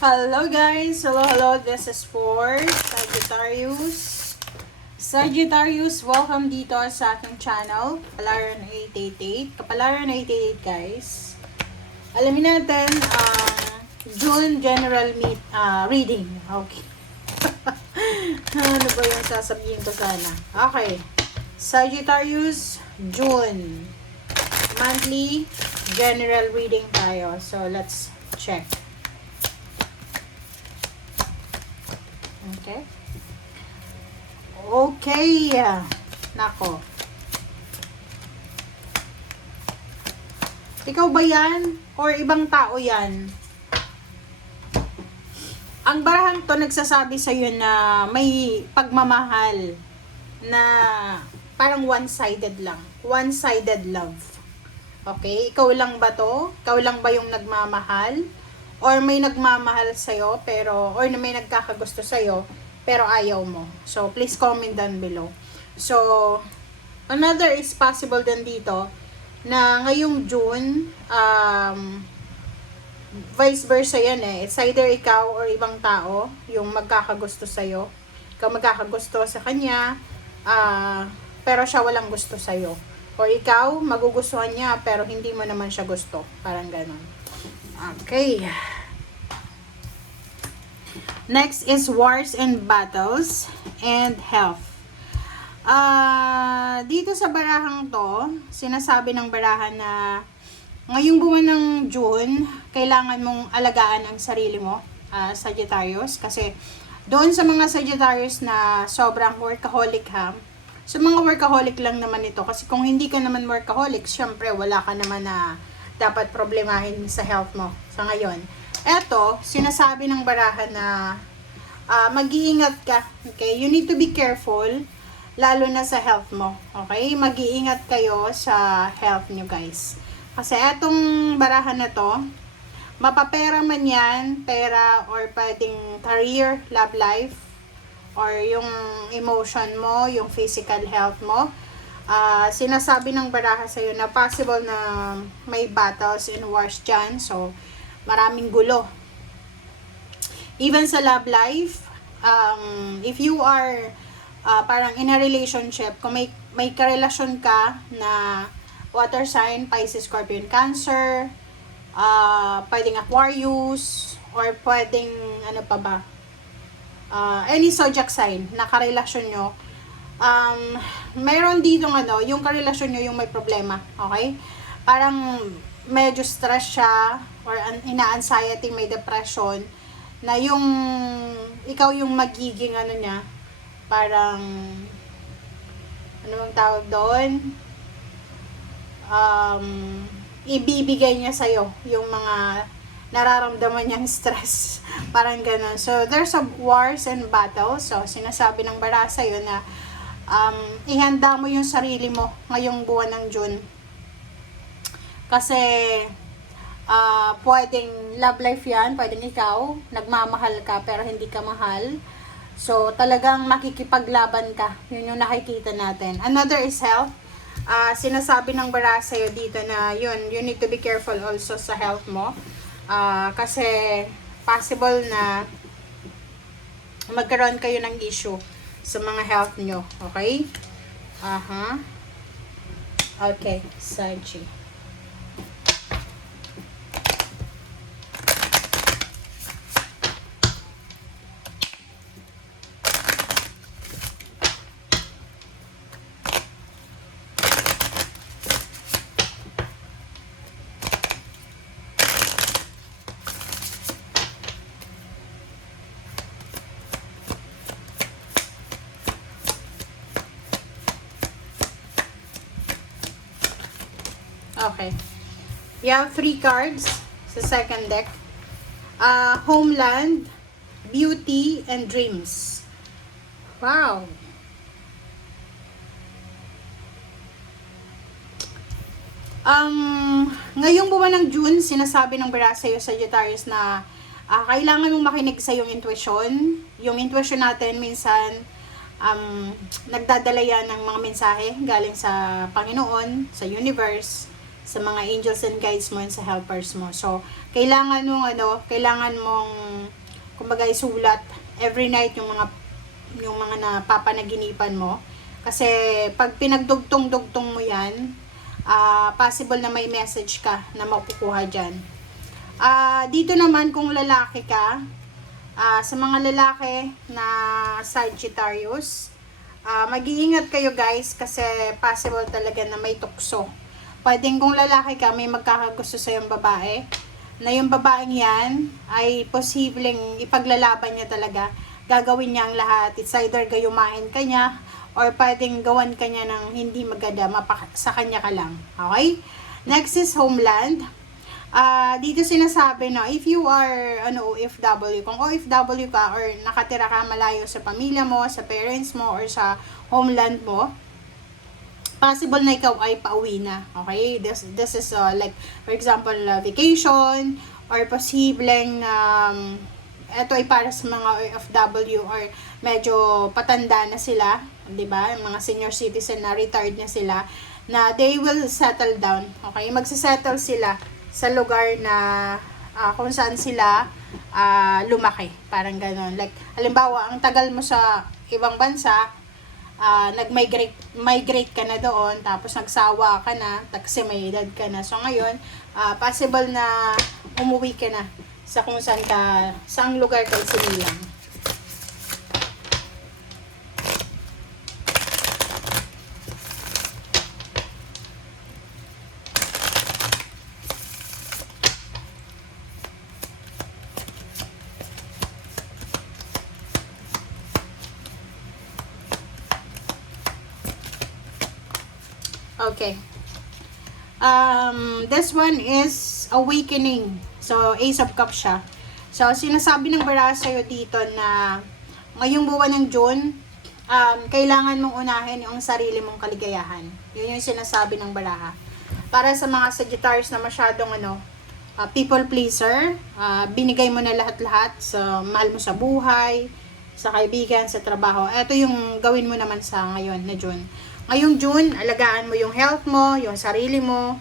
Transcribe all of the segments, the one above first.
Hello guys! Hello! This is for Sagittarius. Sagittarius, welcome dito sa aking channel, Kapalaran 888. Kapalaran 888 guys. Alamin natin June general reading. Okay. Ano ba yung sasabihin ko sana? Okay. Sagittarius, June. Monthly general reading tayo. So, let's check. Okay. Okay. Nako. Ikaw ba yan? Or ibang tao yan? Ang barahang to nagsasabi sa'yo na may pagmamahal na parang one-sided lang. One-sided love. Okay? Ikaw lang ba to? Ikaw lang ba yung nagmamahal? Or may nagmamahal sa'yo, pero, or may nagkakagusto sa'yo, pero ayaw mo. So, please comment down below. So, another is possible din dito, na ngayong June, vice versa yan eh. It's either ikaw or ibang tao, yung magkakagusto sa'yo. Ikaw magkakagusto sa kanya, pero siya walang gusto sa'yo. Or ikaw, magugustuhan niya, pero hindi mo naman siya gusto. Parang ganon. Okay. Next is wars and battles and health. Dito sa barahang to, sinasabi ng barahan na ngayong buwan ng June, kailangan mong alagaan ang sarili mo, Sagittarius. Kasi doon sa mga Sagittarius na sobrang workaholic ha, sa mga workaholic lang naman ito. Kasi kung hindi ka naman workaholic, syempre wala ka naman na dapat problemahin sa health mo sa ngayon. Eto, sinasabi ng barahan na mag-iingat ka. Okay? You need to be careful, lalo na sa health mo. Okay? Mag-iingat kayo sa health nyo, guys. Kasi etong barahan na to, mapapera man yan, pera, or pwedeng career, love life, or yung emotion mo, yung physical health mo. Sinasabi ng baraha sa'yo na possible na may battles and wars dyan. So, maraming gulo. Even sa love life, if you are parang in a relationship, kung may karelasyon ka na water sign, Pisces, Scorpion, Cancer, pwedeng Aquarius, or pwedeng ano pa ba, any zodiac sign na karelasyon nyo, mayroon dito yung karelasyon nyo yung may problema, okay? Parang medyo stress siya, or ina-anxiety, may depression, na yung ikaw yung magiging niya, parang ano bang tawag doon? Ibibigay niya sa'yo yung mga nararamdaman niyang stress. Parang ganun. So, there's a wars and battles. So, sinasabi ng bara sa'yo na ihanda mo yung sarili mo ngayong buwan ng June. Kasi, pwedeng love life yan, pwedeng ikaw, nagmamahal ka pero hindi ka mahal. So, talagang makikipaglaban ka. Yun yung nakikita natin. Another is health. Sinasabi ng bara sa'yo dito na yun, you need to be careful also sa health mo. Kasi, possible na magkaroon kayo ng issue sa mga health nyo. Okay? Okay, Sagi. Okay. You have 3 cards sa second deck. Homeland, Beauty, and Dreams. Wow. Ngayong buwan ng June, sinasabi ng bara sa'yo, Sagittarius, na kailangan mong makinig sa yung intuition. Yung intuition natin, minsan, nagdadala yan ng mga mensahe galing sa Panginoon, sa universe, sa mga angels and guides mo and sa helpers mo. So, kailangan mong kumbaga isulat every night yung mga napapanaginipan mo. Kasi pag pinagdugtong-dugtong mo yan, possible na may message ka na makukuha dyan. Dito naman kung lalaki ka, sa mga lalaki na Sagittarius, mag-iingat kayo guys kasi possible talaga na may tukso. Pwedeng kung lalaki ka, may magkakagusto sa yung babae, na yung babaeng yan ay posibleng ipaglalaban niya talaga. Gagawin niya ang lahat. It's either gayumain ka niya or pwedeng gawan ka niya ng hindi maganda, sa kanya ka lang. Okay? Next is homeland. Dito sinasabi na if you are OFW, kung OFW ka or nakatira ka malayo sa pamilya mo, sa parents mo, or sa homeland mo, possible na ikaw ay pauwi na. Okay? This is like, for example, vacation, or posibleng ito ay para sa mga OFW or medyo patanda na sila, 'di ba? Mga senior citizen na retired na sila, na they will settle down. Okay? Magse-settle sila sa lugar na kung saan sila lumaki. Parang gano'n. Like, halimbawa, ang tagal mo sa ibang bansa, nag-migrate ka na doon, tapos nagsawa ka na, kasi may edad ka na. So, ngayon, possible na umuwi ka na sa kung saan ka, saang lugar ka sinilang. Okay. This one is awakening. So, Ace of Cups siya. So, sinasabi ng baraha sa'yo dito na ngayong buwan ng June, kailangan mong unahin yung sarili mong kaligayahan. Yun yung sinasabi ng baraha. Para sa mga Sagittarius na masyadong people pleaser, binigay mo na lahat-lahat sa mahal mo sa buhay, sa kaibigan, sa trabaho. Ito yung gawin mo naman sa ngayon na June. Ngayong June, alagaan mo yung health mo, yung sarili mo,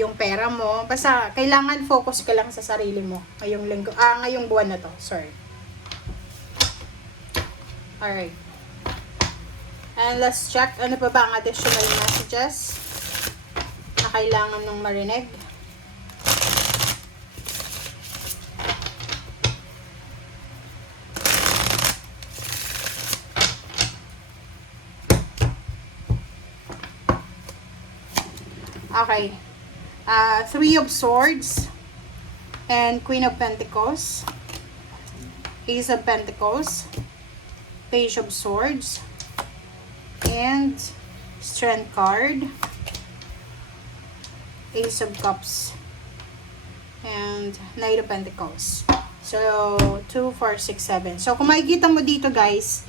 yung pera mo. Basta, kailangan focus ka lang sa sarili mo. Ngayong buwan na to. Sorry. Alright. And let's check. Ano pa ba ang additional messages na kailangan nung marinig? Okay. Three of Swords and Queen of Pentacles, Ace of Pentacles, Page of Swords, and Strength card, Ace of Cups, and Knight of Pentacles. So, 2, 4, 6, 7. So, kung makikita mo dito guys,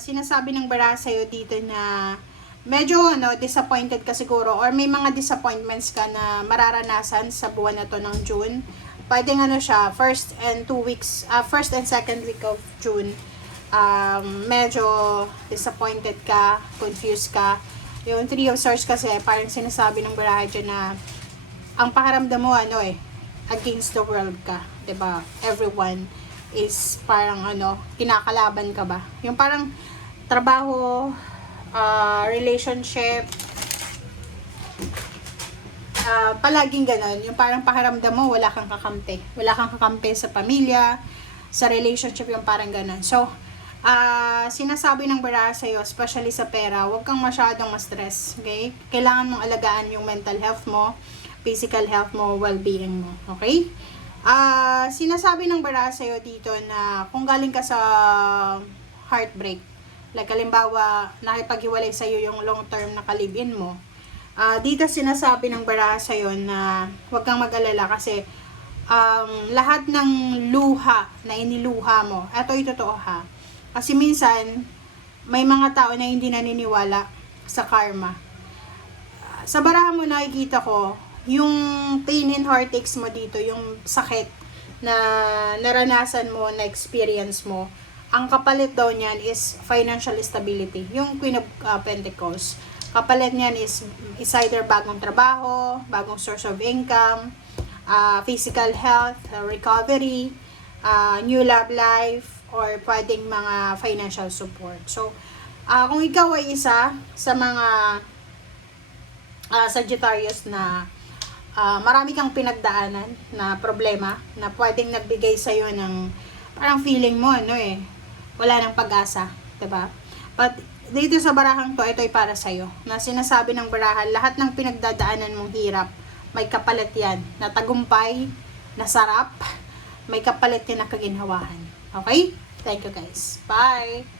sinasabi ng baraha sa'yo dito na medyo disappointed ka siguro or may mga disappointments ka na mararanasan sa buwan na to ng June. Pwedeng siya, first and second week of June, medyo disappointed ka, confused ka. Yung Three of Swords kasi parang sinasabi ng baraha dyan na ang pakiramdam mo against the world ka, 'di ba? Everyone is parang kinakalaban ka ba? Yung parang trabaho, relationship, palaging ganon. Yung parang pakiramdam mo wala kang kakampi sa pamilya, sa relationship, yung parang ganon. So, sinasabi ng baraha sa'yo, especially sa pera, huwag kang masyadong ma-stress, okay? Kailangan mong alagaan yung mental health mo, physical health mo, well-being mo, okay? Sinasabi ng baraha sa'yo dito na kung galing ka sa heartbreak, like halimbawa, nakipaghiwalay sa'yo yung long-term na kalibin mo, dito sinasabi ng baraha sa'yo na huwag kang mag-alala kasi lahat ng luha na iniluha mo, eto ay totoo ha. Kasi minsan, may mga tao na hindi naniniwala sa karma. Sa baraha mo nakikita ko, yung pain and heartaches mo dito, yung sakit na naranasan mo, na experience mo, ang kapalit daw niyan is financial stability. Yung Queen of Pentacles. Kapalit niyan is either bagong trabaho, bagong source of income, physical health, recovery, new love life, or pwedeng mga financial support. So, kung ikaw ay isa sa mga Sagittarius na marami kang pinagdaanan na problema na pwedeng nagbigay sa'yo ng parang feeling mo, wala nang pag-asa, diba? But, dito sa barahang to, ito ay para sa'yo. Na sinasabi ng barahan, lahat ng pinagdadaanan mong hirap, may kapalit yan. Na tagumpay, na sarap, may kapalit yan na kaginhawahan. Okay? Thank you guys. Bye!